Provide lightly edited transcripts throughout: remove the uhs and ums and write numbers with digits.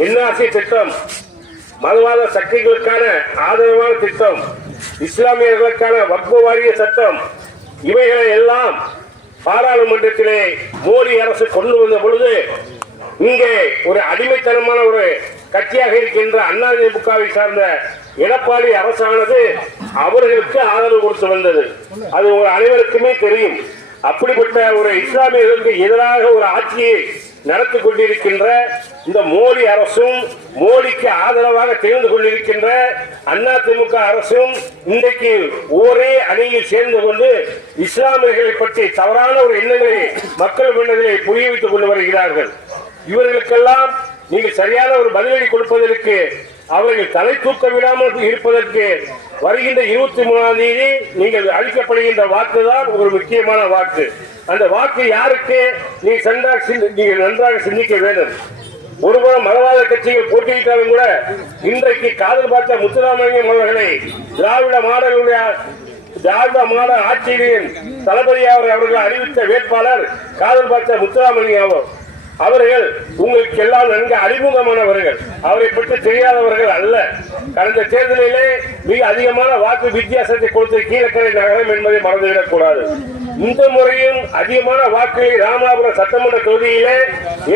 NRC திட்டம், மதவாத சக்திகளுக்கான ஆதரவான திட்டம், இஸ்லாமியர்களுக்கான வக்ஃப் வாரிய சட்டம், இவைகளை எல்லாம் பாராளுமன்றத்திலே மோடி அரசு கொண்டு வந்த பொழுது இங்கே ஒரு அடிமைத்தனமான ஒரு கட்சியாக இருக்கின்ற அதிமுகவை சார்ந்த எடப்பாடி அரசானது அவர்களுக்கு ஆதரவு கொடுத்து வந்தது. அது ஒரு அனைவருக்குமே தெரியும். அப்படிப்பட்ட ஒரு இஸ்லாமியர்களுக்கு எதிராக ஒரு ஆட்சியை நடத்தி கொண்டிருக்கின்ற இந்த மோடி அரசும், மோடிக்கு ஆதரவாக திகழ்ந்து கொண்டிருக்கின்ற அதிமுக அரசும் இன்றைக்கு ஒரே அணியில் சேர்ந்து கொண்டு இஸ்லாமியர்களை பற்றி தவறான ஒரு எண்ணங்களை மக்கள் மனதிலே புரிய வைத்துக் கொண்டு வருகிறார்கள். இவர்களுக்கெல்லாம் நீங்கள் சரியான ஒரு பதிலடி கொடுப்பதற்கு, அவர்கள் தலை தூக்க விடாமல் இருப்பதற்கு வருகின்ற 23ஆம் தேதி நீங்கள் அளிக்கப்படுகின்ற வாக்குதான் ஒரு முக்கியமான வாக்கு. அந்த வாக்கு யாருக்கு நீங்கள் நன்றாக சிந்திக்க வேண்டும். ஒருபுறம் மதவாத கட்சிகள் போட்டியிட்டாலும் கூட இன்றைக்கு காதல் பார்த்த முத்துராமலிங்கம் அவர்களை திராவிட மாடல் ஆட்சியின் தளபதியாக அவர்கள் அறிவித்த வேட்பாளர் காதல் பார்த்த முத்துராமலிங்கம் அவர்கள் உங்களுக்கு எல்லாம் நன்கு அறிமுகமானவர்கள், அவரை பற்றி தெரியாதவர்கள் அல்ல. கடந்த தேர்தலிலே மிக அதிகமான வாக்கு வித்தியாசத்தை கொடுத்த கீழக்கரை நகரம் என்பதை மறந்துவிடக் கூடாது. இந்த முறையும் அதிகமான வாக்குகளை ராமநாதபுரம் சட்டமன்ற தொகுதியிலே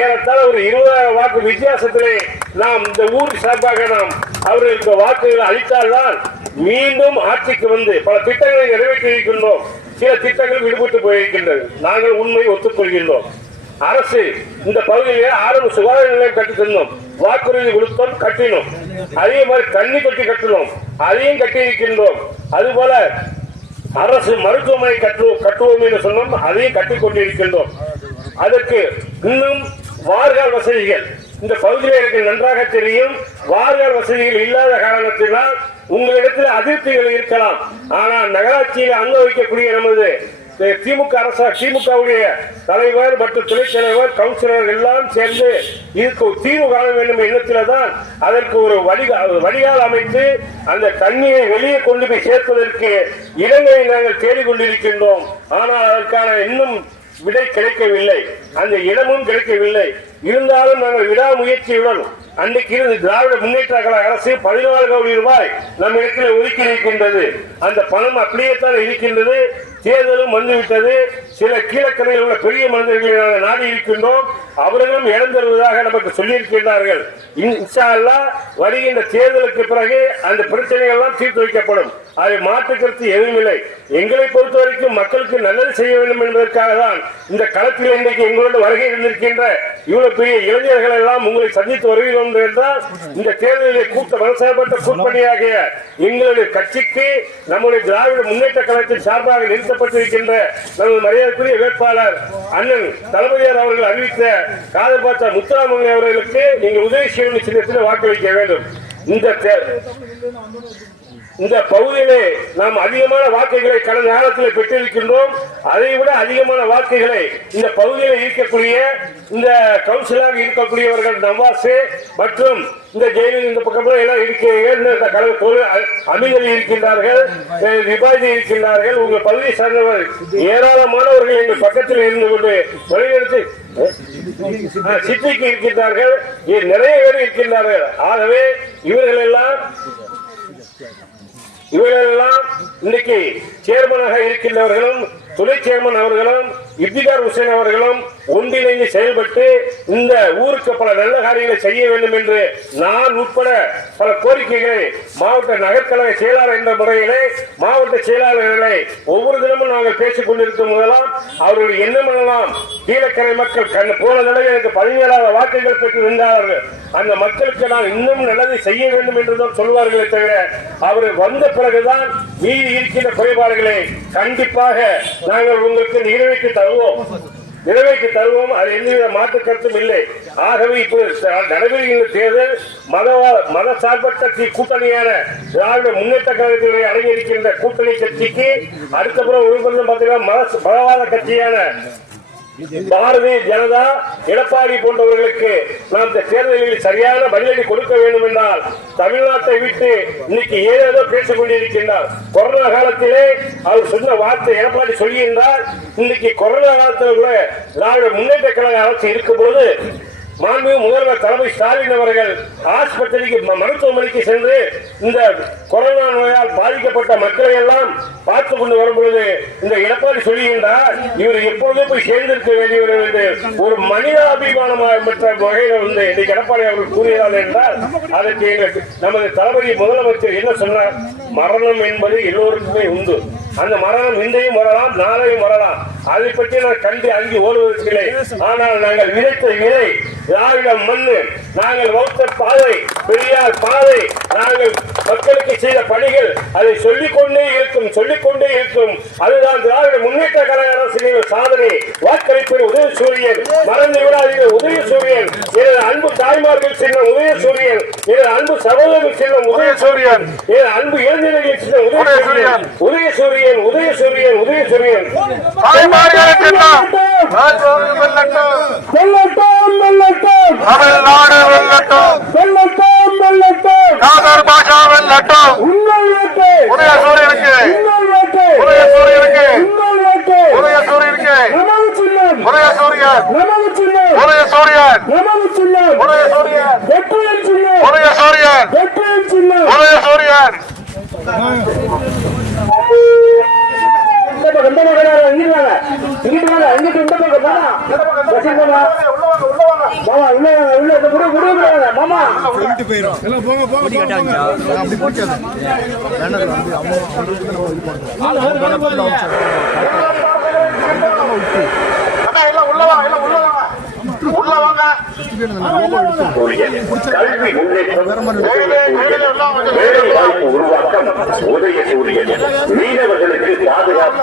ஏறத்தாழ ஒரு 20 வாக்கு வித்தியாசத்திலே நாம் இந்த ஊர் சார்பாக நாம் அவர்களுக்கு வாக்குகளை அளித்தால்தான் மீண்டும் ஆட்சிக்கு வந்து பல திட்டங்களை நிறைவேற்றி இருக்கின்றோம். சில திட்டங்கள் விடுபட்டு போயிருக்கின்றது. நாங்கள் உண்மையை ஒத்துக்கொள்கின்றோம். அரசு இந்த பகுதியிலே ஆரம்ப சுகாதார நிலையம் கட்டி தந்தோம், வாக்குறுதி கொடுத்தோம், கட்டினோம். அதே மாதிரி தண்ணி தொட்டி கட்டினோம், அதையும் கட்டி இருக்கின்றோம். அதுபோல அரசு மருத்துவமனை கட்டுவோம் என்று சொன்னோம், அதையும் கட்டிக் கொண்டிருக்கின்றோம். அதற்கு இன்னும் வார்கால் வசதிகள் இந்த பகுதியில் எனக்கு நன்றாக தெரியும். வார்கால் வசதிகள் இல்லாத காரணத்தினால் உங்களிடத்தில் அதிருப்திகள் இருக்கலாம். ஆனால் நகராட்சியில் அங்க வைக்கக்கூடிய நமது திமுக அரசு, திமுகவுடைய தலைவர் மற்றும் துணைத் தலைவர், கவுன்சிலர் எல்லாம் சேர்ந்து இதுக்கு தீர்வு காண வேண்டும் எண்ணத்தில் தான் அதற்கு ஒரு வடிகால் அமைத்து அந்த தண்ணீரை வெளியே கொண்டு போய் சேர்ப்பதற்கு இடங்களை நாங்கள் தேடிக்கொண்டிருக்கின்றோம். ஆனால் அதற்கான இன்னும் விடை கிடைக்கவில்லை, அந்த இடமும் கிடைக்கவில்லை. இருந்தாலும் நாங்கள் விடாமுயற்சியுடன் அன்றைக்கு இருந்து திராவிட முன்னேற்ற கழக அரசு 14 கோடி ரூபாய் நம்ம இடத்துல ஒதுக்கி இருக்கின்றது. அந்த பணம் அப்படியே தான் இருக்கின்றது. தேர்தலும் வந்துவிட்டது. சில கீழக்கரையில் உள்ள பெரிய மனிதர்களை நாங்கள் நாடி இருக்கின்றோம். அவர்களும் இடம் தருவதாக நமக்கு சொல்லியிருக்கின்றார்கள். இன்ஷா அல்லாஹ் வருகின்ற தேர்தலுக்கு பிறகு அந்த பிரச்சனைகள் எல்லாம் தீர்த்து வைக்கப்படும். அதை மாற்றுக்கருத்து எதுவும் இல்லை. எங்களை பொறுத்த வரைக்கும் மக்களுக்கு நல்லது செய்ய வேண்டும் என்பதற்காக தான் இந்த களத்தில் இன்றைக்கு எங்களோடு வருகை இருந்திருக்கின்ற இவ்வளவு பெரிய இளைஞர்கள் எல்லாம் உங்களை சந்தித்து வருகிறோம் என்றால் இந்த தேர்தலிலே மனசார்பற்ற கூட்டணியாகிய எங்களுடைய கட்சிக்கு நம்முடைய திராவிட முன்னேற்ற கழகத்தின் சார்பாக நிறுத்தப்பட்டிருக்கின்ற நமது மரியாதைக்குரிய வேட்பாளர் அண்ணன் தளபதியார் அவர்கள் அறிவித்த காதல் பார்த்த முத்துராமலிங்கம் அவர்களுக்கு நீங்கள் உதவி செய்யும் சின்னத்தில் வாக்களிக்க வேண்டும். இந்த பகுதியிலே நாம் அதிகமான வாக்குகளை கடந்த காலத்தில் பெற்றிருக்கின்றோம். அதை விட அதிகமான வாக்குகளை இந்த பகுதியில் இருக்கக்கூடிய இந்த கவுன்சிலராக இருக்கக்கூடியவர்கள் நவாஸ் மற்றும் இந்த ஜெயிலில் இந்த பக்கம் எல்லாம் இருக்கிறீர்கள், அமீன் இருக்கின்றார்கள், ரிபாஜி இருக்கின்றார்கள். உங்கள் பகுதியை சார்ந்தவர் ஏராளமானவர்கள் எங்கள் பக்கத்தில் இருந்து கொண்டு வழிநடத்தி சித்திக்கு இருக்கின்றார்கள், நிறைய பேர் இருக்கின்றார்கள். ஆகவே இவர்கள் எல்லாம் இன்னைக்கு சேர்மனாக இருக்கின்றவர்களும் துணை சேர்மன் அவர்களும் இப்திகார் ஹுசைன் அவர்களும் ஒன்றிணைந்து செயல்பட்டு இந்த ஊருக்கு பல நல்ல காரியங்களை செய்ய வேண்டும் என்று நான் உட்பட பல கோரிக்கைகளை மாவட்ட நகர்கழக செயலாளர் என்ற முறையிலே மாவட்ட செயலாளர்களை ஒவ்வொரு தினமும் நாங்கள் பேசிக் கொண்டிருக்கும் போதெல்லாம் அவர்கள் என்ன பண்ணலாம், கீழக்கரை மக்கள் போன தடவை எனக்கு 17 வாக்குகள் பெற்று இருந்தார்கள், அந்த மக்களுக்கு நான் இன்னும் நல்லதை செய்ய வேண்டும் என்றுதான் சொல்வார்களே தவிர அவர்கள் வந்த பிறகுதான் மீதி இருக்கின்ற குறைபாடுகளை கண்டிப்பாக நாங்கள் உங்களுக்கு நிறைவேற்றி தருவோம். அது எந்தவித மாற்று கருத்தும் இல்லை. ஆகவே இப்போது நடைபெறுகின்ற தேர்தல் மத சார்பற்ற கூட்டணியான திராவிட முன்னேற்ற கழகத்திலே அடங்கியிருக்கின்ற கூட்டணி கட்சிக்கு அடுத்தபுறம் உறுப்பினர் பார்த்தீங்கன்னா மதவாத கட்சியான பாரதிய ஜனதா எடப்பாடி போன்றவர்களுக்கு நாம் இந்த தேர்தலில் சரியான பதிலடி கொடுக்க வேண்டும் என்றால் தமிழ்நாட்டை விட்டு இன்னைக்கு ஏதேதோ பேசிக் கொண்டிருக்கின்றார். கொரோனா காலத்திலே அவர் சொன்ன வார்த்தை எடப்பாடி சொல்லியிருந்தால் இன்னைக்கு கொரோனா காலத்தில் கூட திராவிட முன்னேற்ற கழக அரசு இருக்கும் போது மாண்புமிகு முதல்வர் தலைமை ஸ்டாலின் அவர்கள் ஆஸ்பத்திரிக்கு மருத்துவமனைக்கு சென்று இந்த கொரோனா நோயால் பாதிக்கப்பட்ட மக்களை எல்லாம் பார்த்து கொண்டு வரும் பொழுது இந்த எடப்பாடி சொல்லுகின்றார் இவர் எப்பொழுதே போய் சேர்ந்திருக்க வேண்டியவர் என்று ஒரு மனிதாபிமானமாக பெற்ற வகையில் வந்து இன்னைக்கு எடப்பாடி அவர்கள் கூறுகிறார் என்றால் அதற்கு நமது தளபதி முதலமைச்சர் என்ன சொன்னார்? மரணம் என்பது எல்லோருக்குமே உண்டு. அந்த மரணம் இன்றையும் வரலாம், நாளையும் வரலாம். அதை பற்றி நான் கண்டு அங்கி ஓடுவதற்கில்லை. ஆனால் நாங்கள் விதைத்த விதை திராவிட மண்ணு, நாங்கள் வகுத்த பாதை, பெரியார் பாதை, நாங்கள் மக்களுக்கு செய்த பணிகள் அதை சொல்லிக்கொண்டே இருக்கும். அதுதான் திராவிட முன்னேற்ற கழக அரசின் சாதனை. வாக்களிப்பின் உதயசூரியன், மறந்து விடாதீர்கள் உதயசூரியன். எனது அன்பு தாய்மார்கள் சின்னம் உதயசூரியன், எனது அன்பு சகோதரர்கள் சின்னம் உதயசூரியன், எனது அன்பு இளைஞர்கள் சின்னம் உதயசூரியன். உதயசூரியன் தமிழ்நாடு வெல்லட்டும், காதர் பாஷா வெல்லட்டும், உதயசூரியனுக்கு, உதயசூரியன், கல்வி முன்னேற்றம், உருவாக்கம், உதயசூரியன், மீனவர்களுக்கு பாதுகாப்பு.